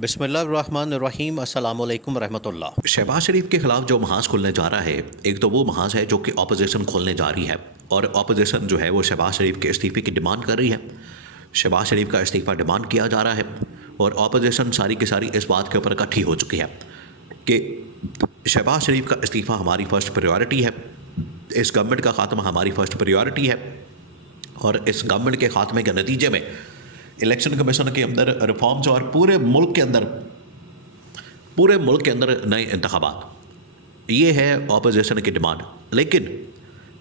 बिस्मिल्लाहिर्रहमानिर्रहीम अस्सलामुअलैकुम रहमतुल्लाह। शहबाज शरीफ के खिलाफ जो महाज खुलने जा रहा है, एक तो वो महाज है जो कि अपोजिशन खोलने जा रही है और अपोजिशन जो है वो शहबाज शरीफ के इस्तीफ़े की डिमांड कर रही है। शहबाज शरीफ का इस्तीफ़ा डिमांड किया जा रहा है और अपोजिशन सारी की सारी इस बात के ऊपर इकट्ठी हो चुकी है कि शहबाज शरीफ का इस्तीफ़ा हमारी फ़र्स्ट प्रायोरिटी है, इस गवर्नमेंट का ख़ात्मा हमारी फ़र्स्ट प्रायोरिटी है और इस गवर्नमेंट के ख़ात्मे के नतीजे में इलेक्शन कमीशन के अंदर रिफॉर्म्स और पूरे मुल्क के अंदर नए इंतखाबात, ये है अपोजिशन की डिमांड। लेकिन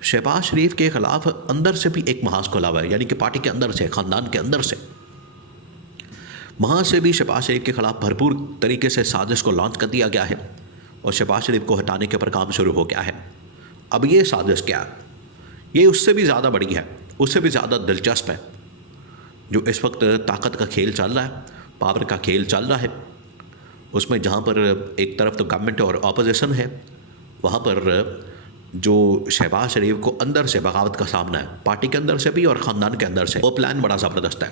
शहबाज शरीफ के ख़िलाफ़ अंदर से भी एक महाज खुला हुआ है, यानी कि पार्टी के अंदर से, ख़ानदान के अंदर से, वहाँ से भी शहबाज शरीफ के ख़िलाफ़ भरपूर तरीके से साजिश को लॉन्च कर दिया गया है और शहबाज शरीफ को हटाने के ऊपर काम शुरू हो गया है। अब ये साजिश क्या है? ये उससे भी ज़्यादा बड़ी है, उससे भी ज़्यादा दिलचस्प है। जो इस वक्त ताकत का खेल चल रहा है, पावर का खेल चल रहा है, उसमें जहाँ पर एक तरफ तो गवर्नमेंट और अपोजिशन है, वहाँ पर जो शहबाज शरीफ को अंदर से बगावत का सामना है, पार्टी के अंदर से भी और ख़ानदान के अंदर से। वो प्लान बड़ा ज़बरदस्त है।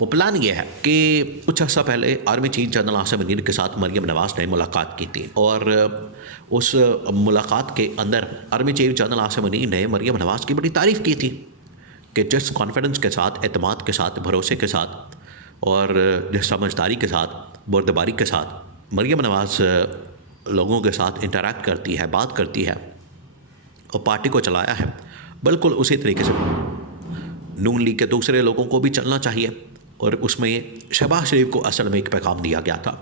वो प्लान ये है कि कुछ अर्सा पहले army chief general Asim Munir के साथ मरियम नवाज़ ने मुलाकात की थी और उस मुलाकात के अंदर army chief general Asim Munir ने मरियम नवाज़ की बड़ी तारीफ़ की थी कि जिस कॉन्फिडेंस के साथ, एतमाद के साथ, भरोसे के साथ और जिस समझदारी के साथ, बुर्दबारी के साथ मरियम नवाज़ लोगों के साथ इंटरैक्ट करती है, बात करती है और पार्टी को चलाया है, बिल्कुल उसी तरीके से नून लीग के दूसरे लोगों को भी चलना चाहिए। और उसमें शहबाज शरीफ को असल में एक पैगाम दिया गया था,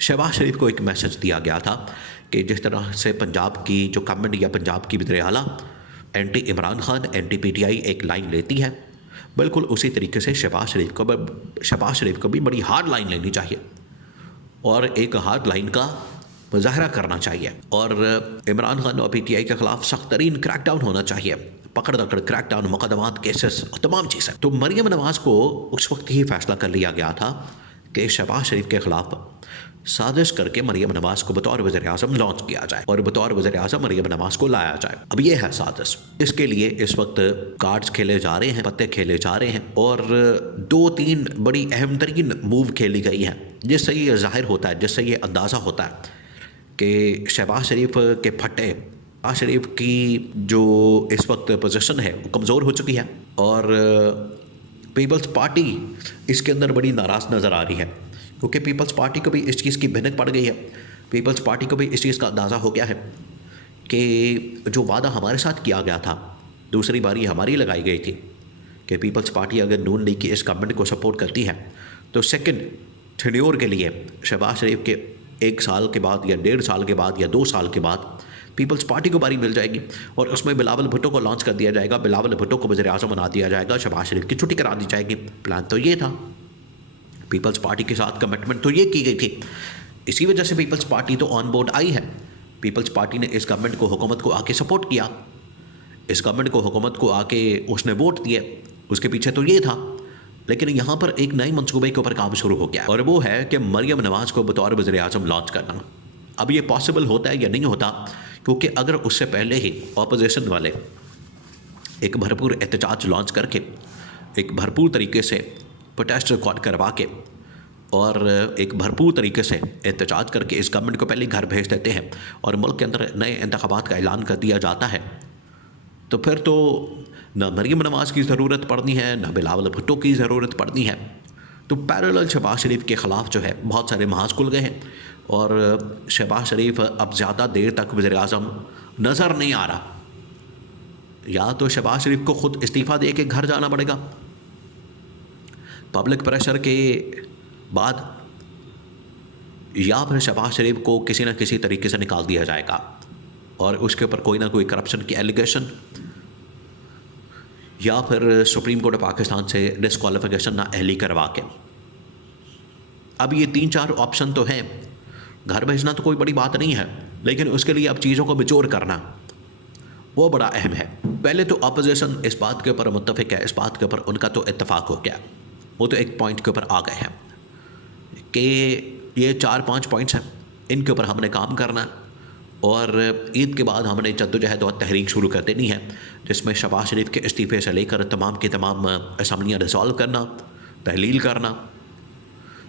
शहबाज शरीफ को एक मैसेज दिया गया था कि जिस तरह से पंजाब की जो गवर्नमेंट या पंजाब की वज़ीर आला anti Imran Khan, anti PTI एक लाइन लेती है, बिल्कुल उसी तरीके से शहबाज शरीफ को भी बड़ी हार्ड लाइन लेनी चाहिए और एक हार्ड लाइन का मुजाहरा करना चाहिए और इमरान खान और पीटीआई के ख़िलाफ़ सख्त तरीन क्रैकडाउन होना चाहिए, पकड़ दकड़ क्रैकडाउन, मुकदमात, केसेस और तमाम चीज़ें। तो मरियम नवाज़ को उस वक्त ही फैसला कर लिया गया था कि शहबाज शरीफ के ख़िलाफ़ साजिश करके मरियम नवाज़ को बतौर वज़ीर-ए-आज़म लॉन्च किया जाए और बतौर वज़ीर-ए-आज़म मरियम नवाज़ को लाया जाए। अब ये है साजिश। इसके लिए इस वक्त कार्ड्स खेले जा रहे हैं, पत्ते खेले जा रहे हैं और 2-3 बड़ी अहम तरीन मूव खेली गई हैं, जिससे ये ज़ाहिर होता है, जिससे ये अंदाज़ा होता है कि शहबाज शरीफ के फट्टे, शहबाज शरीफ की जो इस वक्त पोजीशन है वो कमज़ोर हो चुकी है और पीपल्स पार्टी इसके अंदर बड़ी नाराज़ नज़र आ रही है क्योंकि पीपल्स पार्टी को भी इस चीज़ की भनक पड़ गई है। पीपल्स पार्टी को भी इस चीज़ का अंदाज़ा हो गया है कि जो वादा हमारे साथ किया गया था, दूसरी बारी हमारी लगाई गई थी कि पीपल्स पार्टी अगर नून लीग की इस गवर्नमेंट को सपोर्ट करती है तो सेकंड टेन्योर के लिए शहबाज शरीफ के 1 साल के बाद या 1.5 साल के बाद या 2 साल के बाद पीपल्स पार्टी को बारी मिल जाएगी और उसमें बिलावल भुट्टो को लॉन्च कर दिया जाएगा, बिलावल भुट्टो को वज़ीर-ए-आज़म बना दिया जाएगा, शहबाज शरीफ की छुट्टी करा दी जाएगी। प्लान तो ये था, पीपल्स पार्टी के साथ कमिटमेंट तो ये की गई थी। इसी वजह से पीपल्स पार्टी तो ऑन बोर्ड आई है। पीपल्स पार्टी ने इस गवर्नमेंट को, हुकूमत को आके सपोर्ट किया, इस गवर्नमेंट को, हुकूमत को आके उसने वोट दिए, उसके पीछे तो ये था। लेकिन यहाँ पर एक नए मंसूबे के ऊपर काम शुरू हो गया और वो है कि मरियम नवाज़ को बतौर वज़ीर-ए-आज़म लॉन्च करना। अब ये पॉसिबल होता है या नहीं होता, क्योंकि अगर उससे पहले ही अपोजिशन वाले एक भरपूर एहतजाज लॉन्च करके, एक भरपूर तरीके से प्रोटेस्ट रिकॉर्ड करवा के और एक भरपूर तरीके से एहतजाज करके इस गवर्नमेंट को पहले घर भेज देते हैं और मुल्क के अंदर नए इंतखाबात का ऐलान कर दिया जाता है, तो फिर तो ना मरियम नवाज़ की ज़रूरत पड़नी है, ना बिलावल भुट्टो की ज़रूरत पड़नी है। तो पैरेलल शहबाज शरीफ के ख़िलाफ़ जो है बहुत सारे महाज खुल गए हैं और शहबाज शरीफ अब ज़्यादा देर तक वज़ीर-ए-आज़म नज़र नहीं आ रहा। या तो शहबाज शरीफ को ख़ुद इस्तीफ़ा दे के घर जाना पड़ेगा पब्लिक प्रेशर के बाद, या फिर शहबाज शरीफ को किसी न किसी तरीके से निकाल दिया जाएगा और उसके ऊपर कोई ना कोई करप्शन की एलिगेशन या फिर सुप्रीम कोर्ट पाकिस्तान से डिस्क्वालिफिकेशन ना अहली करवा के। अब ये 3-4 ऑप्शन तो हैं। घर भेजना तो कोई बड़ी बात नहीं है, लेकिन उसके लिए अब चीज़ों को बिचोर करना वो बड़ा अहम है। पहले तो अपोजिशन इस बात के ऊपर मुत्तफिक है, इस बात के ऊपर उनका तो इत्तेफाक हो गया, वो तो एक पॉइंट के ऊपर आ गए हैं कि ये 4-5 पॉइंट्स हैं, इनके ऊपर हमने काम करना है और ईद के बाद हमने जद्दोजहद और तहरीक शुरू कर देनी है, जिसमें शहबाज शरीफ के इस्तीफ़े से लेकर तमाम की तमाम असम्बलियाँ रिजॉल्व करना, तहलील करना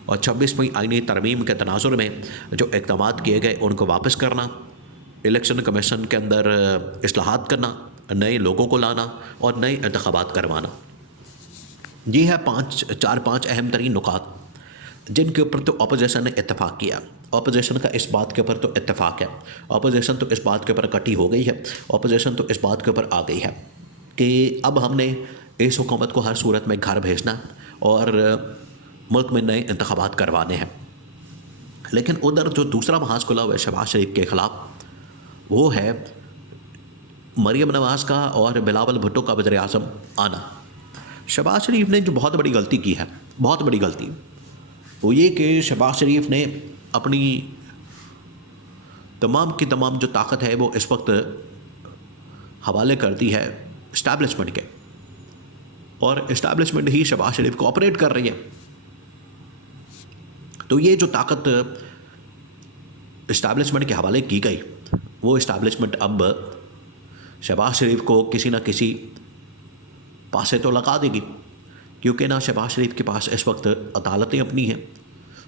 और 26वीं आईनी तरमीम के तनाजुर में जो इक़दाम किए गए उनको वापस करना, इलेक्शन कमीशन के अंदर इस्लाहात करना, नए लोगों को लाना और नए इंतखाबात करवाना। ये है 4-5 अहम तरीन नुकात जिनके ऊपर तो अपोजिशन ने इत्तेफाक किया। अपोजिशन का इस बात के ऊपर तो इत्तेफाक है, अपोजिशन तो इस बात के ऊपर इकट्ठी हो गई है, अपोजिशन तो इस बात के ऊपर आ गई है कि अब हमने इस हुकूमत को हर सूरत में घर भेजना और मुल्क में नए इंतखाबात करवाने हैं। लेकिन उधर जो दूसरा महाज खुला हुआ है शहबाज शरीफ के ख़िलाफ़, वो है मरीम नवाज़ का और बिलावल भुट्टो का वज़ीर आज़म आना। शहबाज शरीफ ने जो बहुत बड़ी गलती की है, बहुत बड़ी गलती, वो ये कि शहबाज शरीफ ने अपनी तमाम की तमाम जो ताकत है वो इस वक्त हवाले कर दी है इस्टेब्लिशमेंट के, और इस्टेब्लिशमेंट ही शहबाज शरीफ को ऑपरेट कर रही है। तो ये जो ताकत इस्टेब्लिशमेंट के हवाले की गई, वो इस्टेब्लिशमेंट अब शहबाज शरीफ को किसी न किसी पासे तो लगा देगी, क्योंकि ना शहबाज शरीफ के पास इस वक्त अदालतें अपनी हैं,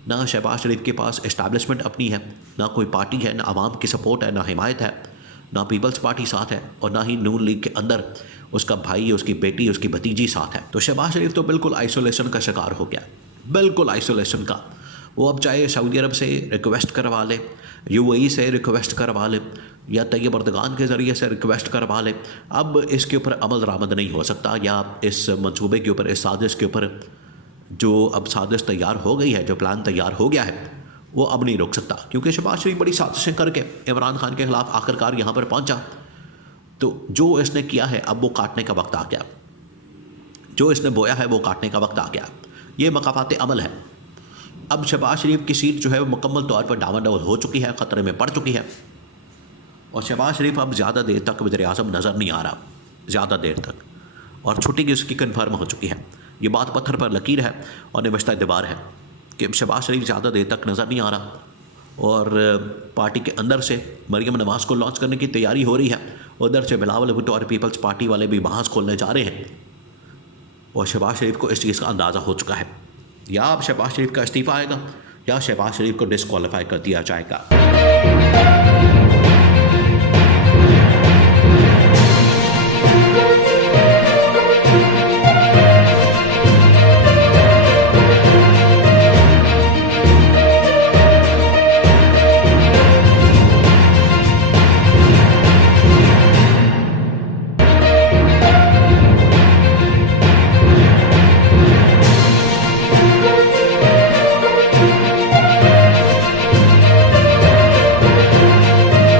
ना शहबाज शरीफ के पास इस्टेब्लिशमेंट अपनी है, ना कोई पार्टी है, ना आवाम की सपोर्ट है, ना हिमायत है, ना पीपल्स पार्टी साथ है, और ना ही नून लीग के अंदर उसका भाई, उसकी बेटी, उसकी भतीजी साथ है। तो शहबाज शरीफ तो बिल्कुल आइसोलेशन का शिकार हो गया, बिल्कुल आइसोलेशन का। वो अब चाहे सऊदी अरब से रिक्वेस्ट करवा ले, यूएई से रिक्वेस्ट करवा ले, या तैयब अर्दगान के ज़रिए से रिक्वेस्ट करवा ले, अब इसके ऊपर अमल दरामद नहीं हो सकता, या इस मंसूबे के ऊपर, इस साजिश के ऊपर जो अब साजिश तैयार हो गई है, जो प्लान तैयार हो गया है, वो अब नहीं रुक सकता। क्योंकि शहबाज शरीफ बड़ी साजिशें करके इमरान खान के ख़िलाफ़ आखिरकार यहाँ पर पहुँचा, तो जो इसने किया है अब वो काटने का वक्त आ गया, जो इसने बोया है वो काटने का वक्त आ गया। ये मकाफात अमल है। अब शहबाज शरीफ की सीट जो है वो मुकम्मल तौर पर डामाडोल हो चुकी है, ख़तरे में पड़ चुकी है, और शहबाज शरीफ अब ज़्यादा देर तक वज़ीर आज़म नज़र नहीं आ रहा, ज़्यादा देर तक, और छुट्टी की उसकी कन्फर्म हो चुकी है। ये बात पत्थर पर लकीर है और निवश्ता दीवार है कि शहबाज शरीफ ज़्यादा देर तक नज़र नहीं आ रहा, और पार्टी के अंदर से मरीम नवाज़ को लॉन्च करने की तैयारी हो रही है, उधर से बिलावल भुट्टो और पीपल्स पार्टी वाले भी महाज खोलने जा रहे हैं, और शहबाज शरीफ को इस चीज़ का अंदाज़ा हो चुका है। या अब शहबाज शरीफ का इस्तीफ़ा आएगा, या शहबाज शरीफ को डिस्क्वालीफाई कर दिया जाएगा।